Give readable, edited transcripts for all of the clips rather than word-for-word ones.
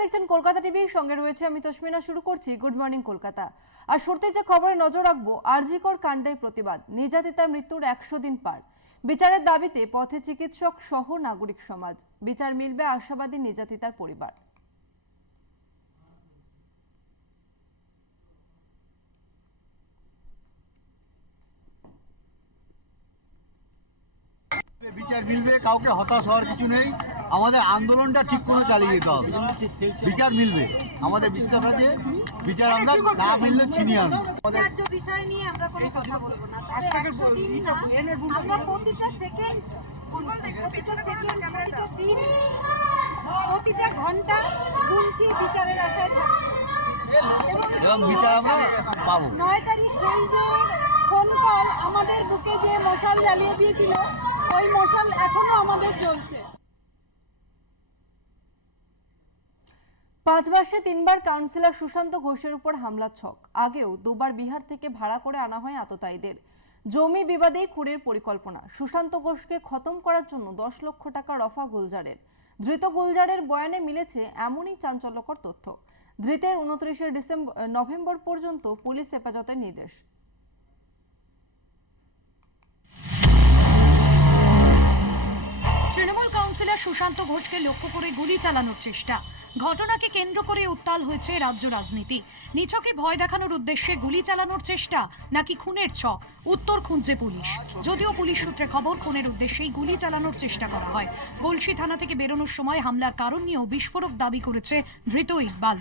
দেখছেন কলকাতা টিভির সঙ্গে রয়েছে আমি তসমিনা। শুরু করছি গুড মর্নিং কলকাতা। আর শুরুতে যে খবরে নজর রাখবো, আরজিকর কাণ্ডে প্রতিবাদ, নির্যাতিতার মৃত্যুর 100 দিন পার। বিচারের দাবিতে পথে চিকিৎসক সহ নাগরিক সমাজ। বিচার মিলবে আশাবাদী নির্যাতিতার পরিবার। বিচার মিলবে, কাউকে হতাশ হওয়ার কিছু নেই। আমাদের আন্দোলনটা ঠিক করে চালিয়ে যেতে হবে। বিচার মিলবে, আমাদের বিশ্বাস আছে। বিচার আমরা না মিললে ছিনিয়ে আনবো। বিষয় নিয়ে আমরা কোনো কথা বলবো না। তবে 100 দিন না, আমরা প্রতিটা সেকেন্ড গুনছি, প্রতিটা সেকেন্ড, প্রতিটা দিন, প্রতিটা ঘন্টা গুনছি, বিচারের আশায় থাকছি। এবং বিচার আমরা পাবো। 9 তারিখ সেই যে ফোন কল, আমাদের বুকে যে মশাল জ্বালিয়ে দিয়েছিল, ওই মশাল এখনো আমাদের জ্বলছে। 5 মাসে 3 বার কাউন্সিলর সুশান্ত ঘোষের উপর হামলার ছক। আগেও 2 বার বিহার থেকে ভাড়া করে আনা হয় আততায়ীদের। জমি বিবাদেই খুনের পরিকল্পনা। সুশান্ত ঘোষকে খতম করার জন্য 10 লক্ষ টাকা রফা গুলজারের। ধৃত গুলজারের বয়ানে মিলেছে এমনই চাঞ্চল্যকর তথ্য। ধৃতের 29 নভেম্বর পর্যন্ত পুলিশ হেফাজতের নির্দেশ। তৃণমূল কাউন্সিলর সুশান্ত ঘোষকে লক্ষ্য করে গুলি চালানোর চেষ্টা। ঘটনাকে কেন্দ্র করে উত্তাল হয়েছে রাজ্য রাজনীতি। নিছকে ভয় দেখানোর উদ্দেশ্যে গুলি চালানোর চেষ্টা নাকি খুনের ছক, উত্তর খুঁজছে পুলিশ। যদিও পুলিশ সূত্রে খবর, খুনের উদ্দেশ্যেই গুলি চালানোর চেষ্টা করা হয়। গলসি থানা থেকে বেরোনোর সময় হামলার কারণ নিয়েও বিস্ফোরক দাবি করেছে ধৃত ইকবাল।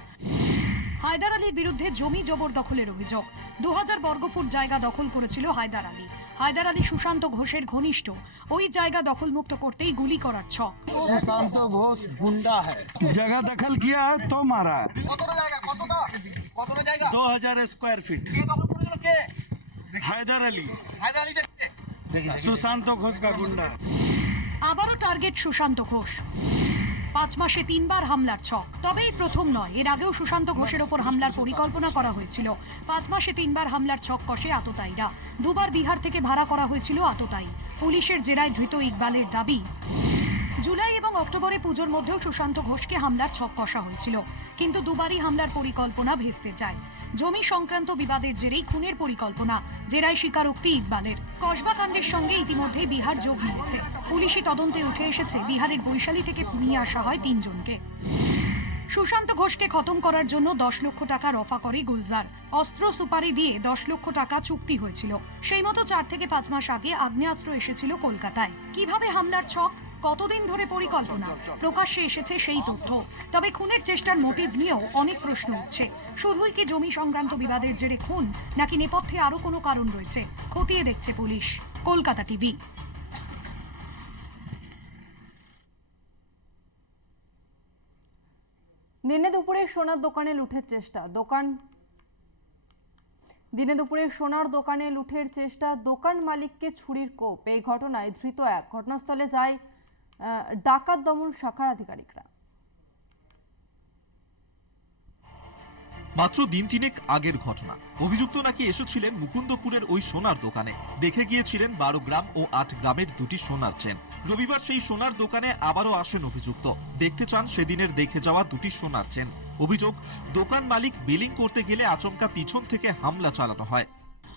হায়দার আলীর বিরুদ্ধে জমি জবরদখলের অভিযোগ। 2000 বর্গফুট জায়গা দখল করেছিল হায়দার আলী। হায়দার আলী সুশান্ত ঘোষের ঘনিষ্ঠ। ওই জায়গা দখলমুক্ত করতেই গুলি করার ছক। सुशांत घोष गुंडा है, जगह दखल किया है तो मारा है। 2000 स्क्वायर फीट। हैदर अली सुशांत घोष का गुंडा। আবারও টার্গেট সুশান্ত ঘোষ। 5 মাসে 3 বার হামলার ছক। তবে এই প্রথম নয়, এর আগেও সুশান্ত ঘোষের ওপর হামলার পরিকল্পনা করা হয়েছিল। 5 মাসে 3 বার হামলার ছক কষে আততায়ীরা। 2 বার বিহার থেকে ভাড়া করা হয়েছিল আততায়ী। পুলিশের জেরায় ধৃত ইকবালের দাবি, জুলাই এবং অক্টোবরে পুজোর মধ্যেও সুশান্ত ঘোষকে হামলার ছক কষা হয়েছিল, কিন্তু 2 বারই হামলার পরিকল্পনা ভেস্তে যায়। জমি সংক্রান্ত বিবাদের জেরেই খুনের পরিকল্পনা, জেরায় স্বীকারোক্তি ইকবালের। কসবা কাণ্ডের সঙ্গে ইতিমধ্যেই বিহার যোগ দিয়েছে। পুলিশি তদন্তে উঠে এসেছে বিহারের বৈশালী থেকে নিয়ে আসা হয় 3 জনকে। সুশান্ত ঘোষকে খতম করার জন্য 10 লক্ষ টাকা রফা করে গুলজার। অস্ত্র সুপারি দিয়ে 10 লক্ষ টাকা চুক্তি হয়েছিল। সেই মতো 4 থেকে 5 মাস আগে আগ্নেয়াস্ত্র এসেছিল কলকাতায়। কিভাবে হামলার ছক, কতদিন ধরে পরিকল্পনা, প্রকাশ্যে এসেছে সেই তথ্য। তবে খুনের চেষ্টার মোটিভ নিয়েও অনেক প্রশ্ন উঠছে। শুধুই কি জমি সংক্রান্ত বিবাদের জেরে খুন, নাকি নেপথ্যে আরো কোনো কারণ রয়েছে? খতিয়ে দেখছে পুলিশ। কলকাতা টিভি। দিনে দুপুরে সোনার দোকানে লুঠের চেষ্টা। দিনে দুপুরে সোনার দোকানে লুঠের চেষ্টা, দোকান মালিককে ছুরির কোপ। এই ঘটনায় ধৃত এক। ঘটনাস্থলে যায় ডাকাত দমন শাখার আধিকারিকরা। মাত্র দিন 3 আগের ঘটনা। অভিযুক্ত নাকি এসেছিলেন মুকুন্দপুরের ওই সোনার দোকানে। দেখে গিয়েছিলেন 12 গ্রাম ও 8 গ্রামের 2টি সোনার চেন। রবিবার সেই সোনার দোকানে আবারও আসেন অভিযুক্ত। দেখতে চান সেদিনের দেখে যাওয়া 2টি সোনার চেন। অভিযোগ, দোকান মালিক বিলিং করতে গেলে আচমকা পিছন থেকে হামলা চালানো হয়।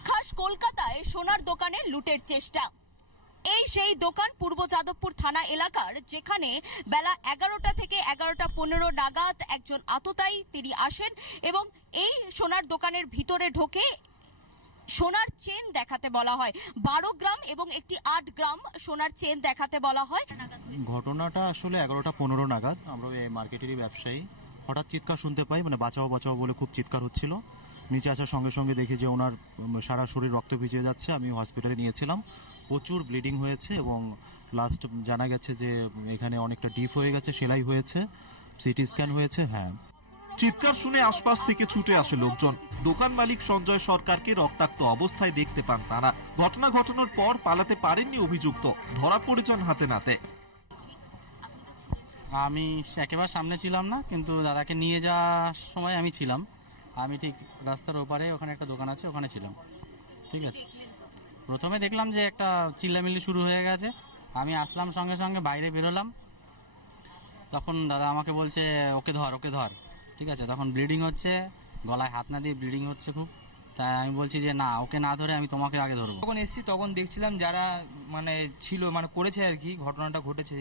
খাস কলকাতায় সোনার দোকানে লুটের চেষ্টা। এই সেই দোকান পূর্ব যাদবপুর থানা এলাকার, যেখানে বেলা 11টা থেকে 11:15 নাগাদ একজন আততায়ী তিনি আসেন এবং এই সোনার দোকানের ভিতরে ঢোকে সোনার চেন দেখাতে বলা হয়। 12 গ্রাম এবং একটি 8 গ্রাম সোনার চেন দেখাতে বলা হয়। ঘটনাটা আসলে 11:15 নাগাদ। আমরা এই মার্কেটেরই ব্যবসায়ী, হঠাৎ চিৎকার শুনতে পাই, মানে বাঁচাও বাঁচাও বলে খুব চিৎকার হচ্ছিল। নিচে আসার সঙ্গে সঙ্গে দেখি যে ওনার সারা শরীর রক্ত ভিজে যাচ্ছে। আমি হসপিটালে নিয়েছিলাম, প্রচুর ব্লিডিং হয়েছে এবং লাস্ট জানা গেছে যে এখানে অনেকটা ডিপ হয়ে গেছে, সেলাই হয়েছে, সিটি স্ক্যান হয়েছে। হ্যাঁ, চিৎকার শুনে আশপাশ থেকে ছুটে আসে লোকজন। দোকান মালিক সঞ্জয় সরকারকে রক্তাক্ত অবস্থায় দেখতে পান তারা। ঘটনা ঘটানোর পর পালাতে পারেননি অভিযুক্ত, ধরা পড়ে যান হাতে নাতে। আমি একেবারে সামনে ছিলাম না, কিন্তু দাদাকে নিয়ে যাওয়ার সময় আমি ছিলাম। আমি ঠিক রাস্তার ওপারে, ওখানে একটা দোকান আছে, ওখানে ছিলাম। ঠিক আছে, প্রথমে দেখলাম যে একটা চিল্লামিল্লি শুরু হয়ে গেছে। আমি আসলাম, সঙ্গে সঙ্গে বাইরে বেরোলাম। তখন দাদা আমাকে বলছে ওকে ধর ওকে ধর, ঠিক আছে। তখন ব্লিডিং হচ্ছে, গলায় হাত না দিয়ে ব্লিডিং হচ্ছে খুব। তাই আমি বলছি যে না, ওকে না ধরে আমি তোমাকে আগে ধরবো। যখন এসেছি তখন দেখছিলাম যারা মানে ছিল, মানে করেছে আর কি, ঘটনাটা ঘটেছে,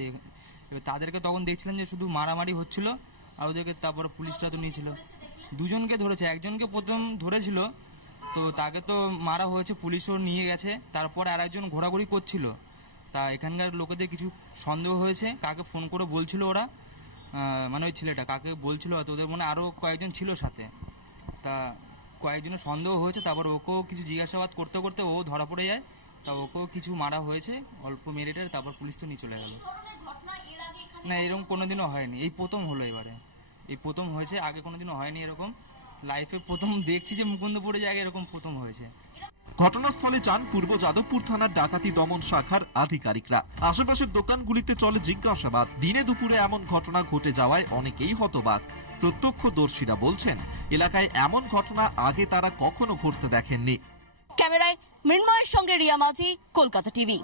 এবার তাদেরকে তখন দেখছিলাম যে শুধু মারামারি হচ্ছিল, আর ওদেরকে তারপরে পুলিশরা তো নিয়েছিল। দুজনকে ধরেছে, একজনকে প্রথম ধরেছিল, তো তাকে তো মারা হয়েছে, পুলিশও নিয়ে গেছে। তারপর আর একজন ঘোরাঘুরি করছিল, তা এখানকার লোকেদের কিছু সন্দেহ হয়েছে, কাকে ফোন করে বলছিল ওরা, মানে ওই ছেলেটা কাকে বলছিল, তো ওদের মানে আরও কয়েকজন ছিল সাথে, তা কয়েকজনের সন্দেহ হয়েছে। তারপর ওকেও কিছু জিজ্ঞাসাবাদ করতে করতে ও ধরা পড়ে যায়, তা ওকেও কিছু মারা হয়েছে অল্প মেরেটের, তারপর পুলিশ তো নিয়ে চলে গেল। না, এরকম কোনোদিনও হয়নি, এই প্রথম হলো, এবারে এই প্রথম হয়েছে, আগে কোনোদিনও হয়নি এরকম। লাইফে প্রথম দেখছি যে মুকুন্দপুরে জায়গায় এরকম প্রথম হয়েছে। ঘটনাস্থলে যান পূর্ব যাদবপুর থানার ডাকাতি দমন শাখার আধিকারিকরা। আশেপাশের দোকানগুলিতে চলে জিজ্ঞাসাবাদ। দিনে দুপুরে এমন ঘটনা ঘটে যাওয়ায় অনেকেই হতবাক। প্রত্যক্ষদর্শীরা বলছেন, এলাকায় এমন ঘটনা আগে তারা কখনো ঘটতে দেখেননি। ক্যামেরায় মৃন্ময়ের সঙ্গে রিয়া মাঝি, কলকাতা টিভি।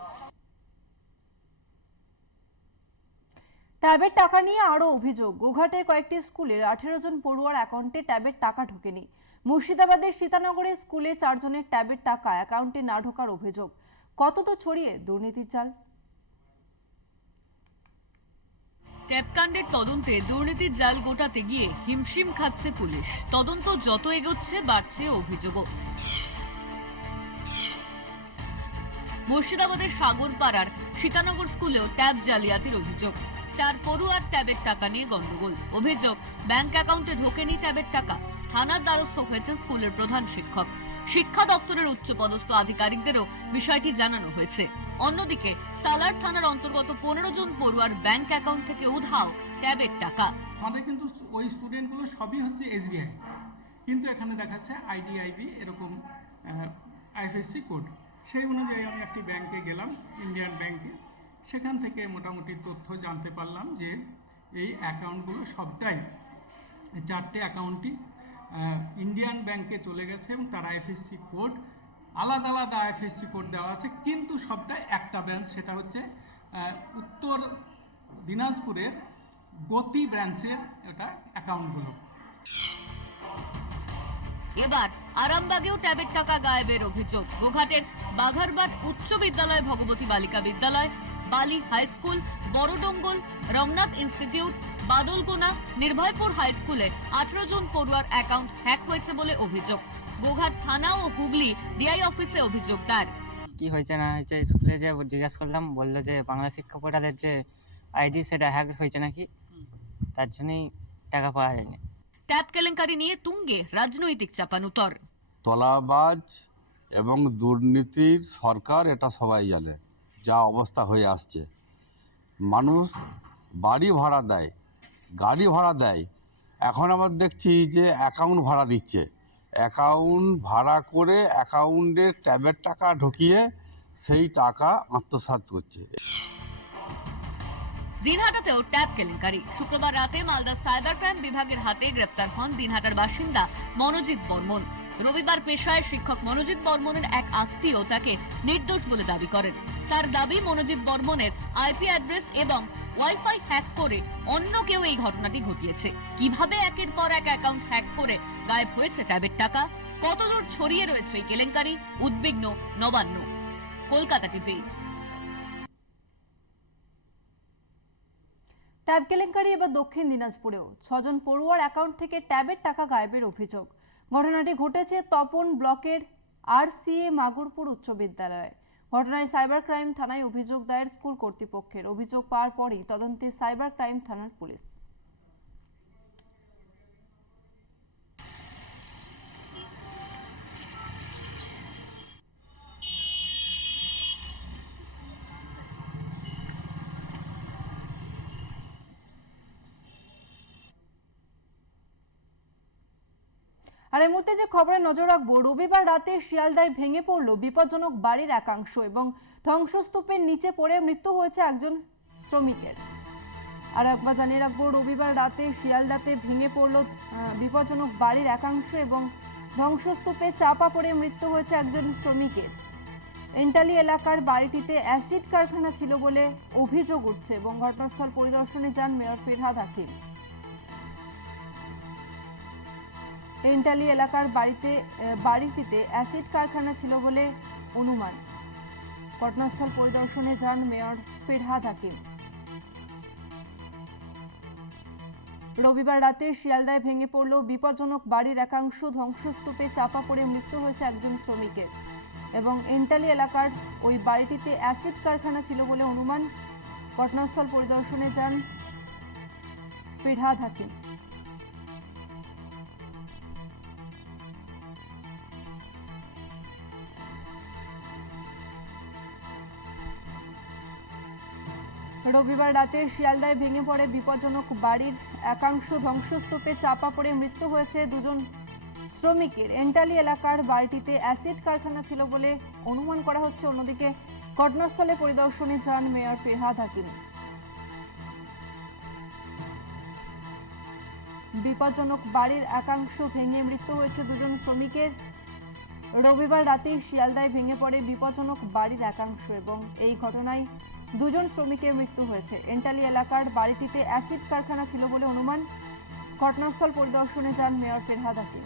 ট্যাবের টাকা নিয়ে আরও অভিযোগ। গোঘাটের কয়েকটি স্কুলের 18 জন পড়ুয়ার অ্যাকাউন্টে ট্যাবের টাকা ঢোকেনি। মুর্শিদাবাদের সীতানগরের স্কুলে 4 জনের ট্যাবের টাকা অ্যাকাউন্টে না ঢোকার অভিযোগ। কত তো ছড়িয়ে দুর্নীতির জাল। ট্যাবকাণ্ডের তদন্তে দুর্নীতির জাল গোটাতে গিয়ে হিমশিম খাচ্ছে পুলিশ। তদন্ত যত এগোচ্ছে বাড়ছে অভিযোগও। মুর্শিদাবাদের সাগরপাড়ার সীতানগর স্কুলেও ট্যাব জালিয়াতির অভিযোগ। 4 পড়ুয়ার ট্যাবের টাকা নিয়ে গন্ডগোল। অভিযোগ, ব্যাংক অ্যাকাউন্টে ঢোকেনি ট্যাবের টাকা। থানার দ্বারস্থ হয়েছেন স্কুলের প্রধান শিক্ষক। শিক্ষা দপ্তরের উচ্চপদস্থ আধিকারিকদেরও বিষয়টি জানানো হয়েছে। অন্যদিকে সালার থানার অন্তর্গত 15 জন পড়ুয়ার ব্যাংক অ্যাকাউন্ট থেকে উধাও ট্যাবের টাকা। আমাদের কিন্তু ওই স্টুডেন্টগুলো সবই হচ্ছে এসবিআই, কিন্তু এখানে দেখাচ্ছে আইডিআইবি এরকম আইএফএসসি কোড। সেই অনুযায়ী আমি একটি ব্যাংকে গেলাম, ইন্ডিয়ান ব্যাংকে। সেখান থেকে মোটামুটি তথ্য জানতে পারলাম যে এই অ্যাকাউন্টগুলো সবটাই, 4টে অ্যাকাউন্টই ইন্ডিয়ান ব্যাংকে চলে গেছে এবং তার আইএফএসসি কোড আলাদা আলাদা আইএফএসসি কোড দেওয়া আছে, কিন্তু সবটাই একটা ব্রাঞ্চ, সেটা হচ্ছে উত্তর দিনাজপুরের গতি ব্রাঞ্চের এটা অ্যাকাউন্টগুলো। এবার আরামবাগেও ট্যাবের টাকা গায়েবের অভিযোগ। গোঘাটের বাঘারবাট উচ্চ বিদ্যালয়, ভগবতী বালিকা বিদ্যালয়, বালি high school, বড়ডঙ্গল, Ramnath institute, বাদলকোনা, Nirbhaypur high স্কুলে 18 জন পড়ুয়ার অ্যাকাউন্ট হ্যাক হয়েছে বলে অভিযোগ। গোঘাট থানা ও হুগলি ডিআই অফিসে অভিযোগ তার। কি হয়েছে না হয়েছে স্কুলে যে জিজ্ঞাসা করলাম, বললো যে বাংলা শিক্ষা পোর্টালের যে আইডি সেটা হ্যাক হয়েছে নাকি, তার জন্যই টাকা পাওয়া যায়নি। ট্যাব কেলেঙ্কারি নিয়ে তুঙ্গে রাজনৈতিক চাপানুতর। তলাবাজ এবং দুর্নীতির সরকার, এটা সবাই জানে। যা অবস্থা হয়ে আসছে, মানুষ বাড়ি ভাড়া দেয়, গাড়ি ভাড়া দেয়, এখন আবার দেখছি যে অ্যাকাউন্ট ভাড়া দিচ্ছে। অ্যাকাউন্ট ভাড়া করে অ্যাকাউন্টে ট্যাবের টাকা ঢুকিয়ে সেই টাকা আত্মসাৎ করছে। দিনহাটাতেও ট্যাব কেলেঙ্কারি। শুক্রবার রাতে মালদা সাইবার ক্রাইম বিভাগের হাতে গ্রেপ্তার হন দিনহাটার বাসিন্দা মনোজিৎ বর্মন। রবিবার পেশায় শিক্ষক মনোজিৎ বর্মনের এক আত্মীয় তাকে নির্দোষ বলে দাবি করেন। তার দাবি, মনোজিৎ বর্মনের আইপি অ্যাড্রেস এবং ওয়াইফাই হ্যাক করে অন্য কেউ এই ঘটনাটি ঘটিয়েছে। কিভাবে একের পর এক অ্যাকাউন্ট হ্যাক করে গায়েব হয়েছে ট্যাবের টাকা, কতদূর ছড়িয়ে রয়েছে এই কেলেঙ্কারি, উদ্বিগ্ন নবান্ন। কলকাতা টিভি। ট্যাব কেলেঙ্কারি এবার দক্ষিণ দিনাজপুরেও 6 জন পড়ুয়ার অ্যাকাউন্ট থেকে ট্যাবের টাকা গায়েবের অভিযোগ। ঘটনাটি ঘটেছে তপন ব্লকের RCA মাগুরপুর উচ্চ বিদ্যালয়ে। ঘটনায় সাইবার ক্রাইম থানায় অভিযোগ দায়ের স্কুল কর্তৃপক্ষের। অভিযোগ পাওয়ার পরই তদন্তে সাইবার ক্রাইম থানার পুলিশ। আর এই মুহূর্তে যে খবরে নজর রাখবো, রবিবার রাতে শিয়ালদায় ভেঙে পড়ল বিপজ্জনক বাড়ির একাংশ এবং ধ্বংসস্তূপের নিচে পড়ে মৃত্যু হয়েছে একজন শ্রমিকের। আর একবার জানিয়ে রাখবো, রবিবার রাতে শিয়ালদাতে ভেঙে পড়ল বিপজ্জনক বাড়ির একাংশ এবং ধ্বংসস্তূপে চাপা পড়ে মৃত্যু হয়েছে একজন শ্রমিকের। এন্টালি এলাকার বাড়িটিতে অ্যাসিড কারখানা ছিল বলে অভিযোগ উঠছে এবং ঘটনাস্থল পরিদর্শনে যান মেয়র ফিরহাদ হাকিম। এন্টালি এলাকার বাড়িটিতে অ্যাসিড কারখানা ছিল বলে অনুমান। ঘটনাস্থল পরিদর্শনে যান মেয়র ফিরহাদ হাকিম। রবিবার রাতে শিয়ালদায় ভেঙে পড়ল বিপজ্জনক বাড়ির একাংশ, ধ্বংসস্তূপে চাপা পড়ে মৃত্যু হয়েছে একজন শ্রমিকের এবং এন্টালি এলাকার ওই বাড়িটিতে অ্যাসিড কারখানা ছিল বলে অনুমান। ঘটনাস্থল পরিদর্শনে যান ফিরহাদ হাকিম। রবিবার রাতে শিয়ালদায় ভেঙে পড়ে বিপজ্জনক বাড়ির একাংশ, ধ্বংসস্তূপে চাপা পড়ে মৃত্যু হয়েছে দুজন শ্রমিকের। এন্টালি এলাকার বাড়িটিতে অ্যাসিড কারখানা ছিল বলে অনুমান করা হচ্ছে। অন্যদিকে ঘটনাস্থলে পরিদর্শনে যান মেয়র ফিরহাদ হাকিম। বিপজ্জনক বাড়ির একাংশ ভেঙে মৃত্যু হয়েছে দুজন শ্রমিকের। রবিবার রাতে শিয়ালদায় ভেঙে পড়ে বিপজ্জনক বাড়ির একাংশ এবং এই ঘটনায় দুজন শ্রমিকের মৃত্যু হয়েছে। এন্টালি এলাকার বাড়িটিতে অ্যাসিড কারখানা ছিল বলে অনুমান। ঘটনাস্থল পরিদর্শনে যান মেয়র ফিরহাদ হাকিম।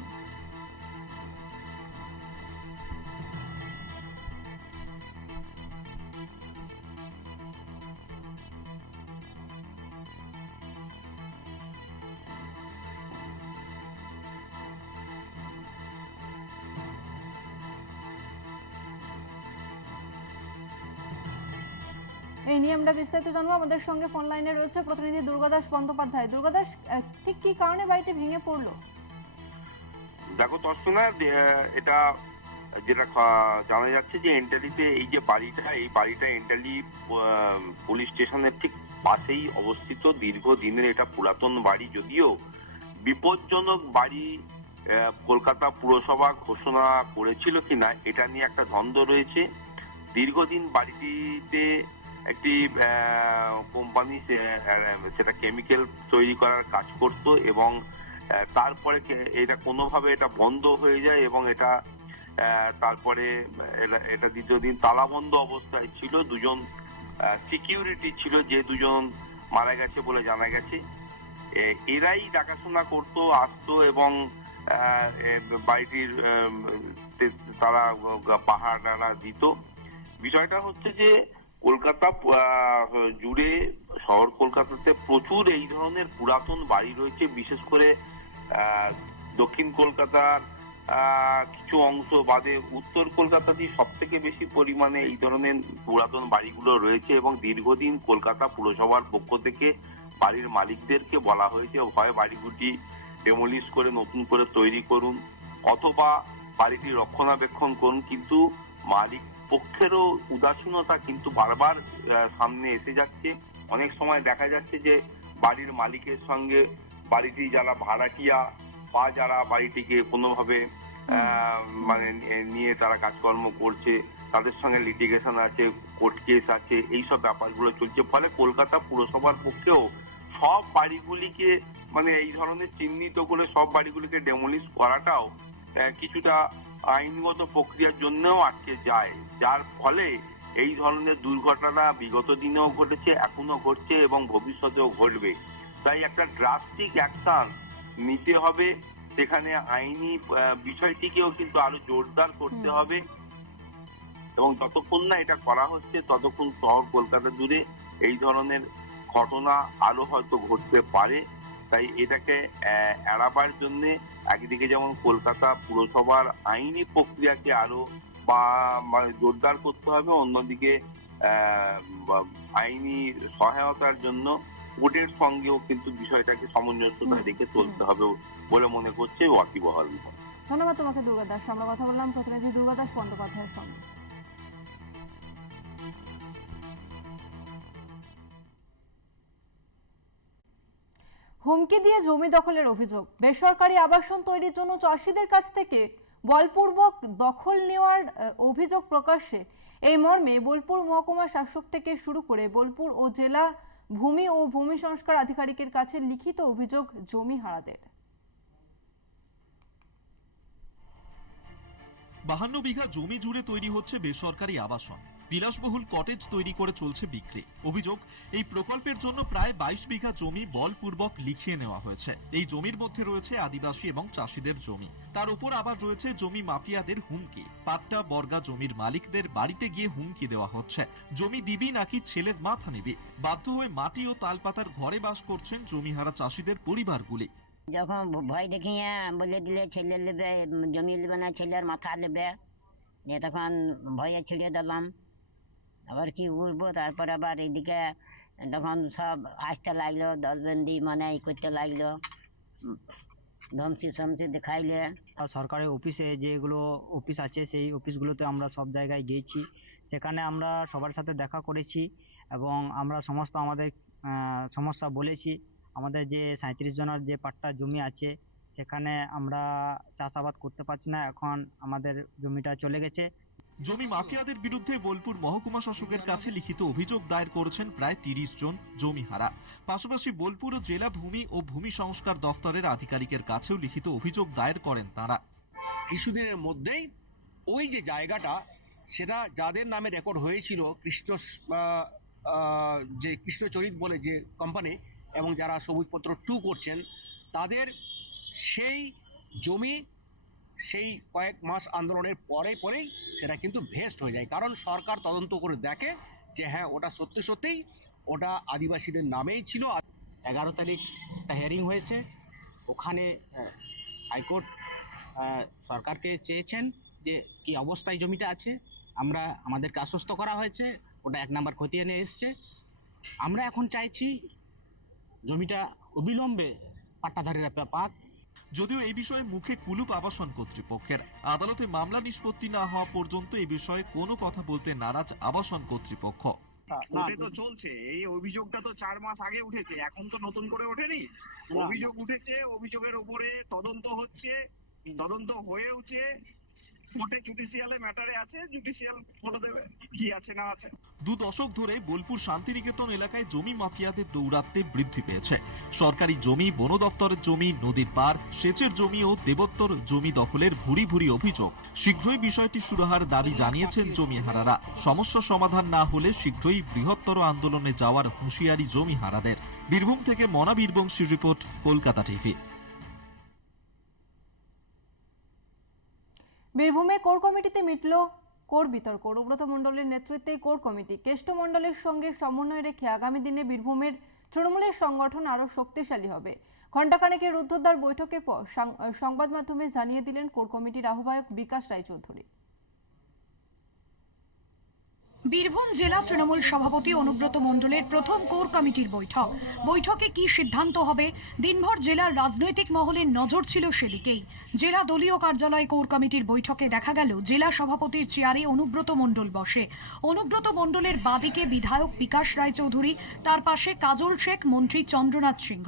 এই নিয়ে আমরা বিস্তারিত জানবো। আমাদের সঙ্গে ফোন লাইনে রয়েছে প্রতিনিধি দুর্গাদাস বন্দ্যোপাধ্যায়। দুর্গাদাস, ঠিক কি কারণে বাড়িটি ভেঙে পড়লো? দেখো তর্চনা, এটা যেটা জানা যাচ্ছে যে এন্টালিতে এই যে বাড়িটা এন্টালি পুলিশ স্টেশনের ঠিক পাশেই অবস্থিত। দীর্ঘদিনের এটা পুরাতন বাড়ি, যদিও বিপজ্জনক বাড়ি কলকাতা পুরসভা ঘোষণা করেছিল কিনা এটা নিয়ে একটা দ্বন্দ্ব রয়েছে। দীর্ঘদিন বাড়িটিতে একটি কোম্পানি সেটা কেমিক্যাল তৈরি করার কাজ করত এবং তারপরে এটা কোনোভাবে এটা বন্ধ হয়ে যায় এবং এটা তারপরে এটা দ্বিতীয় দিন তালাবন্ধ অবস্থায় ছিল। দুজন সিকিউরিটি ছিল, যে দুজন মারা গেছে বলে জানা গেছে। এরাই দেখাশোনা করতো, আসতো এবং বাড়িটির তারা পাহাড় দিত। বিষয়টা হচ্ছে যে কলকাতা জুড়ে, শহর কলকাতাতে প্রচুর এই ধরনের পুরাতন বাড়ি রয়েছে। বিশেষ করে দক্ষিণ কলকাতার কিছু অংশ বাদে উত্তর কলকাতাতেই সব থেকে বেশি পরিমাণে এই ধরনের পুরাতন বাড়িগুলো রয়েছে এবং দীর্ঘদিন কলকাতা পুরসভার পক্ষ থেকে বাড়ির মালিকদেরকে বলা হয়েছে হয় বাড়িগুলি ডেমোলিশ করে নতুন করে তৈরি করুন অথবা বাড়িটি রক্ষণাবেক্ষণ করুন, কিন্তু মালিক পক্ষেরও উদাসীনতা কিন্তু বারবার সামনে এসে যাচ্ছে। অনেক সময় দেখা যাচ্ছে যে বাড়ির মালিকের সঙ্গে বাড়িটি যারা ভাড়াটিয়া বা যারা বাড়িটিকে কোনোভাবে মানে নিয়ে তারা কাজকর্ম করছে তাদের সঙ্গে লিটিগেশন আছে, কোর্ট কেস আছে, এইসব ব্যাপারগুলো চলছে। ফলে কলকাতা পুরসভার পক্ষেও সব বাড়িগুলিকে মানে এই ধরনের চিহ্নিত করে সব বাড়িগুলিকে ডেমোলিশ করাটাও কিছুটা আইনগত প্রক্রিয়ার জন্যও আটকে যায়, যার ফলে এই ধরনের দুর্ঘটনা বিগত দিনেও ঘটেছে, এখনো ঘটছে এবং ভবিষ্যতেও ঘটবে। তাই একটা ড্রাস্টিক অ্যাকশন নিতে হবে, সেখানে আইনি বিষয়টিকেও কিন্তু আরো জোরদার করতে হবে এবং যতক্ষণ না এটা করা হচ্ছে ততক্ষণ শহর কলকাতা জুড়ে এই ধরনের ঘটনা আরো হয়তো ঘটতে পারে। তাই এটাকে এড়াবার জন্য একদিকে যেমন কলকাতা পুরসভার আইনি প্রক্রিয়াকে আরো জোরদার করতে হবে, অন্যদিকে আইনি সহায়তার জন্য কোর্টের সঙ্গেও কিন্তু বিষয়টাকে সামঞ্জস্যতা রেখে চলতে হবে বলে মনে করছে ওয়াকিবহাল। ধন্যবাদ তোমাকে দুর্গাদাস। আমরা কথা বললাম প্রতিনিধি দুর্গাদাস বন্দ্যোপাধ্যায়ের সঙ্গে। হুমকি দিয়ে জমি দখলের অভিযোগ। বেসরকারি আবাসন তৈরির জন্য চাষিদের কাছ থেকে বলপূর্বক দখল নেওয়ার অভিযোগ প্রকাশ্যে। এই মর্মে বোলপুর মহকুমা শাসক থেকে শুরু করে বোলপুর ও জেলা ভূমি ও ভূমি সংস্কার আধিকারিকের কাছে লিখিত অভিযোগ জমি হারাদের। 52 বিঘা জমি জুড়ে তৈরি হচ্ছে বেসরকারি আবাসন, বিলাসবহুল কটেজ তৈরি করে চলছে বিক্রি। অভিযোগ, এই প্রকল্পের জন্য প্রায় 22 বিঘা জমি বলপূর্বক লিখিয়ে নেওয়া হয়েছে। এই জমির মধ্যে রয়েছে আদিবাসী এবং চাষিদের জমি, তার উপর আবার রয়েছে জমি মাফিয়াদের হুমকি। পাট্টা বর্গা জমির মালিকদের বাড়িতে গিয়ে হুমকি দেওয়া হচ্ছে, জমি দিবি নাকি ছেলের মাথা নিবি। বাধ্য হয়ে মাটি ও তালপাতার ঘরে বাস করছেন জমিহারা চাষিদের পরিবারগুলি। যখন ভয় দেখিয়ে বলে দিলে ছেলে নেবে, জমি নেবে না, ছেলের মাথা নেবে, তখন ভয়ে ছেড়ে দিলাম। আবার কি বলবো, তারপর আবার এদিকে তখন সব আসতে লাগলো, দলবন্দি মানে করতে লাগলো, ধমকি সমসি দেখাইলে। সরকারের অফিসে যেগুলো অফিস আছে সেই অফিসগুলোতে আমরা সব জায়গায় গিয়েছি, সেখানে আমরা সবার সাথে দেখা করেছি এবং আমরা সমস্ত আমাদের সমস্যা বলেছি। আমাদের যে 37 জনের যে পাট্টা জমি আছে সেখানে আমরা চাষাবাদ করতে পারছি না, এখন আমাদের জমিটা চলে গেছে। জমি মাফিয়াদের বিরুদ্ধে বোলপুর মহকুমা শাসকের কাছে লিখিত অভিযোগ দায়ের করেছেন প্রায় 30 জন জমিহারা। পাশাপাশি বোলপুর জেলা ভূমি ও ভূমি সংস্কার দফতরের আধিকারিকের কাছেও লিখিত অভিযোগ দায়ের করেন তারা। কিছুদিনের মধ্যেই ওই যে জায়গাটা সেটা যাদের নামে রেকর্ড হয়েছিল, যে কৃষ্ণচরিত বলে যে কোম্পানি এবং যারা সবুজপত্র 2 করছেন, তাদের সেই জমি সেই কয়েক মাস আন্দোলনের পরেই সেটা কিন্তু ভেস্ট হয়ে যায়। কারণ সরকার তদন্ত করে দেখে যে হ্যাঁ ওটা সত্যিই ওটা আদিবাসীদের নামেই ছিল। 11 তারিখ একটা হিয়ারিং হয়েছে, ওখানে হাইকোর্ট সরকারকে চেয়েছেন যে কি অবস্থায় জমিটা আছে। আমাদেরকে আশ্বস্ত করা হয়েছে ওটা 1 নম্বর খতিয়ে নিয়ে এসছে। আমরা এখন চাইছি জমিটা অবিলম্বে পাট্টাধারীরা পাক। যদিও এই বিষয়ে মুখে কুলুপ আবাসন কর্তৃপক্ষের, আদালতে মামলা নিষ্পত্তি না হওয়া পর্যন্ত এই বিষয়ে কোনো কথা বলতে নারাজ আবাসন কর্তৃপক্ষ। কোর্টে তো চলছে, এই অভিযোগটা তো 4 মাস আগে উঠেছে, এখন তো নতুন করে ওঠেনি। অভিযোগ উঠেছে, অভিযোগের উপরে তদন্ত হচ্ছে, তদন্ত হয়েওছে, কোর্টে জুডিশিয়ালে ম্যাটারে আছে, জুডিশিয়াল বলে দেবে কি আছে না আছে। 2 দশক ধরে বোলপুর শান্তিনিকেতন এলাকায় জমি মাফিয়াদের দৌরাত্ম্য বৃদ্ধি পেয়েছে। সরকারি জমি, বন দফতরের জমি, নদীর পার, সেচের জমি ও দেবোত্তর জমি দখলের ভুরি অভিযোগ। শীঘ্রই বিষয়টি সুরাহার দাবি জানিয়েছেন জমিহারারা। সমস্যা সমাধান না হলে শীঘ্রই বৃহত্তর আন্দোলনে যাওয়ার হুঁশিয়ারি জমিহারাদের। বীরভূম থেকে মনা বীরবংশীর রিপোর্ট, কলকাতা টিভি। বীরভূমে কোর কমিটিতে মিটল কোর বিতর্ক। অনুব্রত মণ্ডলের নেতৃত্বে কোর কমিটি কেষ্ট মণ্ডলের সঙ্গে সমন্বয় রেখে আগামী দিনে বীরভূমের তৃণমূলের সংগঠন আরও শক্তিশালী হবে। ঘণ্টাখানেকের রুদ্ধদ্বার বৈঠকের পর সংবাদ মাধ্যমে জানিয়ে দিলেন কোর কমিটির আহ্বায়ক বিকাশ রায়চৌধুরী। বীরভূম জেলা তৃণমূল সভাপতি অনুব্রত মণ্ডলের প্রথম কোর কমিটির বৈঠকে কি সিদ্ধান্ত হবে, দিনভর জেলার রাজনৈতিক মহলের নজর ছিল সেদিকেই। জেলা দলীয় কার্যালয় কোর কমিটির বৈঠকে দেখা গেল জেলা সভাপতির চেয়ারে অনুব্রত মণ্ডল বসে। অনুব্রত মণ্ডলের বাদিকে বিধায়ক বিকাশ রায়চৌধুরী, তার পাশে কাজল শেখ, মন্ত্রী চন্দ্রনাথ সিংহ।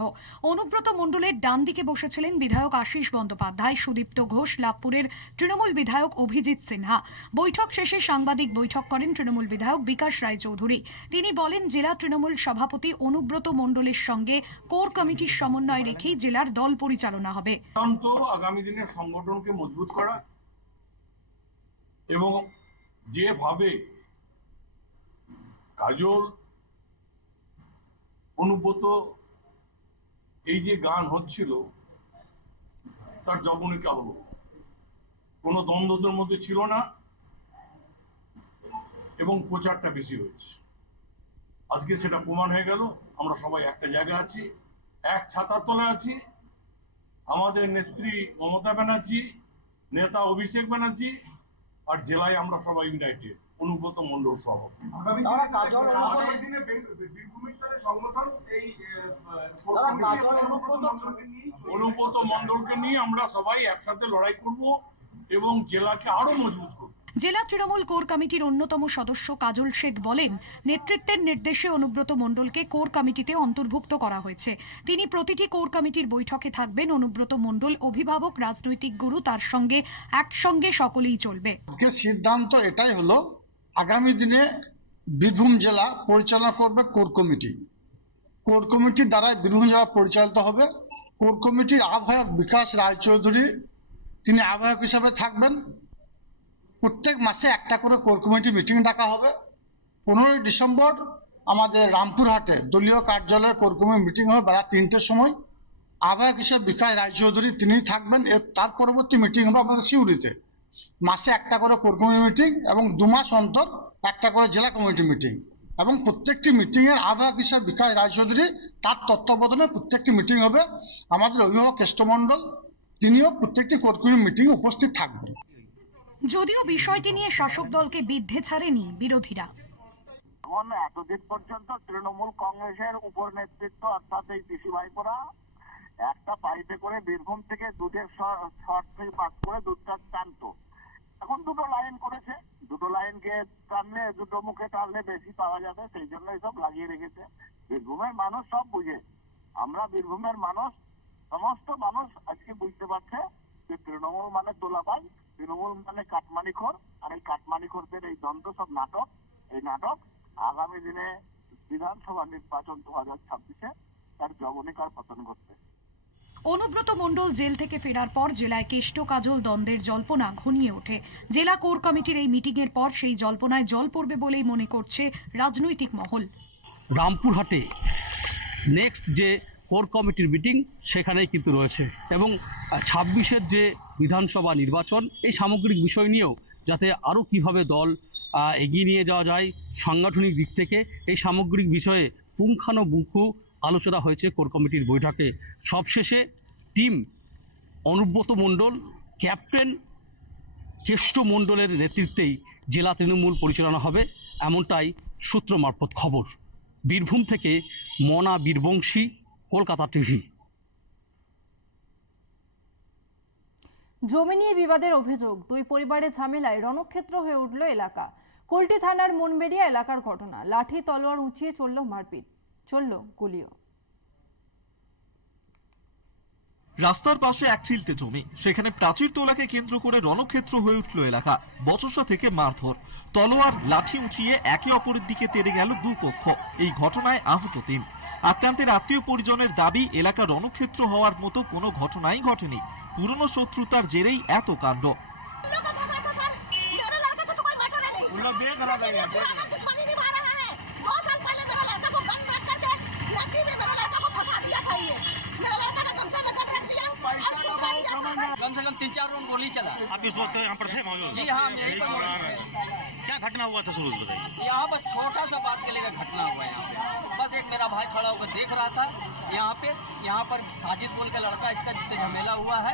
অনুব্রত মণ্ডলের ডান দিকে বসেছিলেন বিধায়ক আশিস বন্দ্যোপাধ্যায়, সুদীপ্ত ঘোষ, লাভপুরের তৃণমূল বিধায়ক অভিজিৎ সিনহা। বৈঠক শেষে সাংবাদিক বৈঠক করেন তৃণমূল বিধায়ক বিকাশ রায়চৌধুরী। তিনি বলেন, জেলা তৃণমূল সভাপতি অনুব্রত মণ্ডলের সঙ্গে কোর কমিটির সমন্বয় রেখেই জেলার দল পরিচালনা হবে। আগামী দিনে সংগঠনকে মজবুত করা এবং যেভাবে কাজল অনুব্রত এই যে গান হচ্ছিল তার জবনিকা হলো, কোনো দ্বন্দ্বদের মধ্যে ছিল না এবং প্রচারটা বেশি হয়েছে। আজকে সেটা প্রমাণ হয়ে গেল। আমরা সবাই একটা জায়গায় আছি, এক ছাতার তলে আছি। আমাদের নেত্রী মমতা ব্যানার্জি, নেতা অভিষেক ব্যানার্জি, আর জেলায় আমরা সবাই ইউনাইটেড, অনুব্রত মণ্ডল সহ। অনুব্রত মণ্ডলকে নিয়ে আমরা সবাই একসাথে লড়াই করব এবং জেলাকে আরো মজবুত করব। জেলা তৃণমূল কোর কমিটির অন্যতম সদস্য কাজল শেখ বলেন, নেতৃত্বের নির্দেশে অনুব্রত মণ্ডলকে কোর কমিটিতে অন্তর্ভুক্ত করা হয়েছে। তিনি প্রতিটি কোর কমিটির বৈঠকে থাকবেন। অনুব্রত মণ্ডল অভিভাবক, রাজনৈতিক গুরু, তার সঙ্গে একসঙ্গে সকলেই চলবে। আজকে সিদ্ধান্ত এটাই হলো, আগামী দিনে বীরভূম জেলা পরিচালনা করবে কোর কমিটি। কোর কমিটির দ্বারা বীরভূম জেলা পরিচালিত হবে। কোর কমিটির আহ্বায়ক বিকাশ রায়চৌধুরী, তিনি আহ্বায়ক হিসাবে থাকবেন প্রত্যেক মাসে একটা করে কোর কমিটি মিটিং ডাকা হবে। 15ই ডিসেম্বর আমাদের রামপুরহাটে দলীয় কার্যালয়ে কোর কমিটি মিটিং হবে বেলা 3টের সময়। আহ্বায়ক হিসেবে বিকাশ রায়চৌধুরী তিনি থাকবেন। তার পরবর্তী মিটিং হবে আমাদের সিউড়িতে। মাসে একটা করে কোর কমিটি মিটিং এবং 2 মাস অন্তর একটা করে জেলা কমিটি মিটিং, এবং প্রত্যেকটি মিটিং এর আহ্বায়ক হিসেবে বিকাশ রায়চৌধুরী, তার তত্ত্বাবধানে প্রত্যেকটি মিটিং হবে। আমাদের অভিভাবক কেষ্টমণ্ডল তিনিও প্রত্যেকটি কোর কমিটি মিটিং উপস্থিত থাকবেন। যদিও বিষয়টি নিয়ে শাসক দলকে বিদ্ধে ছাড়েনি বিরোধীরা। এতদিন পর্যন্ত তৃণমূল কংগ্রেসের উপর নেতৃত্ব অর্থাৎ এই পিসি ভাইপোরা একটা পাইপে করে বীরভূম থেকে দুধের শর্ট থেকে পাস করে দুধটা টানতো। এখন 2টো লাইন করেছে, 2টো লাইনকে টানলে 2টো মুখে টানলে বেশি পাওয়া যাবে, সেই জন্য সব লাগিয়ে রেখেছে। বীরভূমের মানুষ সব বুঝে, আমরা বীরভূমের মানুষ, সমস্ত মানুষ আজকে বুঝতে পারছে যে তৃণমূল মানে তোলাবাজ, তৃণমূল মানে কাটমানিখোর, আর এই কাটমানিখোরদের এই দ্বন্দ্ব সব নাটক। এই নাটক আগামী দিনে বিধানসভা নির্বাচন 2026-এ তার জবনিকার পতন ঘটবে। অনুব্রত মণ্ডল জেল থেকে ফেরার পর জেলায় কেষ্ট কাজল দ্বন্দ্বের জল্পনা ঘনিয়ে ওঠে। জেলা কোর কমিটির এই মিটিংয়ের পর সেই জল্পনায় জল পড়বে বলেই মনে করছে রাজনৈতিক মহল। রামপুরহাটে নেক্সট যে কোর কমিটির মিটিং সেখানেই কিন্তু রয়েছে, এবং 26-এর যে বিধানসভা নির্বাচন, এই সামগ্রিক বিষয় নিয়েও যাতে আরও কিভাবে দল এগিয়ে নিয়ে যাওয়া যায় সাংগঠনিক দিক থেকে, এই সামগ্রিক বিষয়ে পুঙ্খানুপুঙ্খু আলোচনা হয়েছে কোর কমিটির বৈঠকে। সবশেষে টিম অনুব্রত মণ্ডল, ক্যাপ্টেন কেষ্ট মণ্ডলের নেতৃত্বেই জেলা তৃণমূল পরিচালনা হবে, এমনটাই সূত্র মারফত খবর। বীরভূম থেকে মনা বীরবংশী, কলকাতা টিভি। জমি নিয়ে বিবাদের অভিযোগ, 2 পরিবারের ঝামেলায় রণক্ষেত্র হয়ে উঠল এলাকা। কুলটি থানার মনবেড়িয়া এলাকার ঘটনা। লাঠি তলোয়ার উঁচিয়ে চলল মারপিট, চলল গুলিও। রাস্তার পাশে এক চিলতে জমি, সেখানে প্রাচীর তোলাকে কেন্দ্র করে রণক্ষেত্র হয়ে উঠল এলাকা। বচসা থেকে মারধর, তলোয়ার লাঠি উঁচিয়ে একে অপরের দিকে তেড়ে গেল 2 পক্ষ। এই ঘটনায় আহত 3। আক্রান্তের আত্মীয় পরিজনের দাবি, এলাকা রণক্ষেত্র হওয়ার মতো কোনো ঘটনাই ঘটেনি, পুরনো শত্রুতার জেরেই এত কাণ্ড। कम से कम 3-4 राउंड गोली चला। आप इस वक्त यहाँ पर थे मौजूद? जी हाँ, हम यहीं पर मौजूद थे। क्या घटना हुआ था शुरू से बताइए। यहाँ बस छोटा सा बात के लिए घटना हुआ है। यहाँ पे बस एक मेरा भाई खड़ा होकर देख रहा था। यहाँ पर साजिद बोल के लड़का इसका जिससे झमेला हुआ है,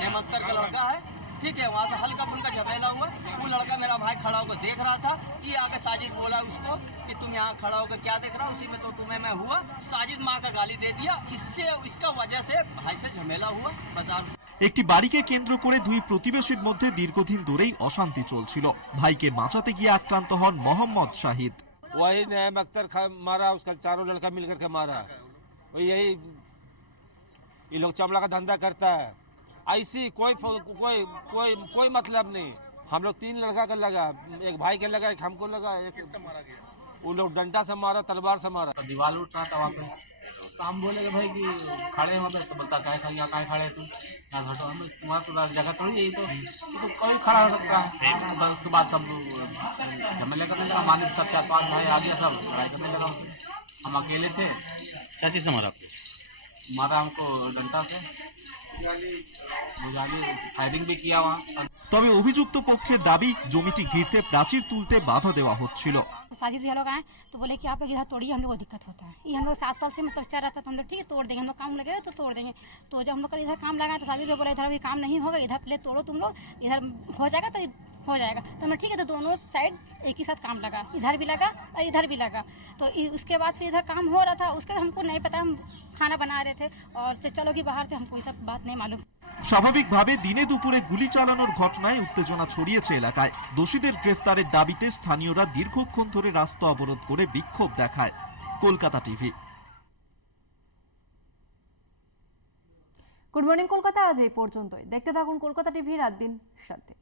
नेमक्तर का लड़का है, ठीक है, वहाँ से हल्का फुल्का झमेला हुआ। वो लड़का मेरा भाई खड़ा होकर देख रहा था। ये आके साजिद बोला उसको कि तुम यहाँ खड़ा होकर क्या देख रहा हो, उसी में तो तुम्हें मैं हुआ। साजिद माँ का गाली दे दिया, इससे इसका वजह से भाई से झमेला हुआ। बाजार একটি বাড়িকে কেন্দ্র করে 2 প্রতিবেশীর মধ্যে দীর্ঘদিন ধরেই অশান্তি চলছিল। ভাইকে বাঁচাতে গিয়ে আক্রান্ত হন মোহাম্মদ শাহিদ। वही नैम अख्तर मारा, उसका चारों लड़का मिलकर के मारा। वही यही ये लोग चमड़ा का धंधा करता है। ऐसी कोई कोई कोई कोई मतलब नहीं। हम लोग 3 लड़का का लगा, एक भाई के लगा, एक हमको लगा। एक किससे मारा गया? वो लोग डंडा से मारा, तलवार से मारा। दीवार उठ रहा था वहाँ पे, तो हम बोले कि भाई कि खड़े हैं वहाँ पे, तो बोलता क्या खड़े हैं तुम यहाँ घटो, वहाँ तो जगह थोड़ी यही तो कोई खड़ा हो सकता है। उसके बाद सब झमेले करने लगा, मान सब 4-5 भाई आ गया, सब लड़ाई करने लगा उससे। हम अकेले थे। क्या चीज़ से मारा आपको? मारा हमको डंडा से, फायरिंग भी किया वहाँ। তবে অভিযুক্ত পক্ষের দাবি, জমিটি ঘিরতে প্রাচীর তুলতে বাধা देवा হচ্ছিল। साजिद भैया लोग आए तो बोले कि आप लोग इधर तोड़िए, हम लोग को दिक्कत होता है। ये हम लोग 7 साल से मतलब चल रहा था, तो हम लोग ठीक है तोड़ देंगे, हम लोग काम लगे तो तोड़ देंगे। तो जब हम लोग कल इधर काम लगाए तो साजिद भैया बोला इधर अभी काम नहीं होगा, इधर पहले तोड़ो तुम लोग, इधर हो जाएगा तो हो जाएगा। तो हम ठीक है, तो दोनों साइड एक ही साथ काम लगा, इधर भी लगा और इधर भी लगा। तो उसके बाद फिर इधर काम हो रहा था, उसके हमको नहीं पता, हम खाना बना रहे थे और चलो कि बाहर थे, हमको ये सब बात नहीं मालूम। স্বাভাবিকভাবে দিনে দুপুরে গুলি চালানোর ঘটনায় উত্তেজনা ছড়িয়েছে এলাকায়। দোষীদের গ্রেফতারের দাবিতে স্থানীয়রা দীর্ঘক্ষণ ধরে রাস্তা অবরোধ করে বিক্ষোভ দেখায়। Kolkata TV. Good morning Kolkata আজ এই পর্যন্তই। দেখতে থাকুন কলকাতা টিভি রাত দিন 7 দিন।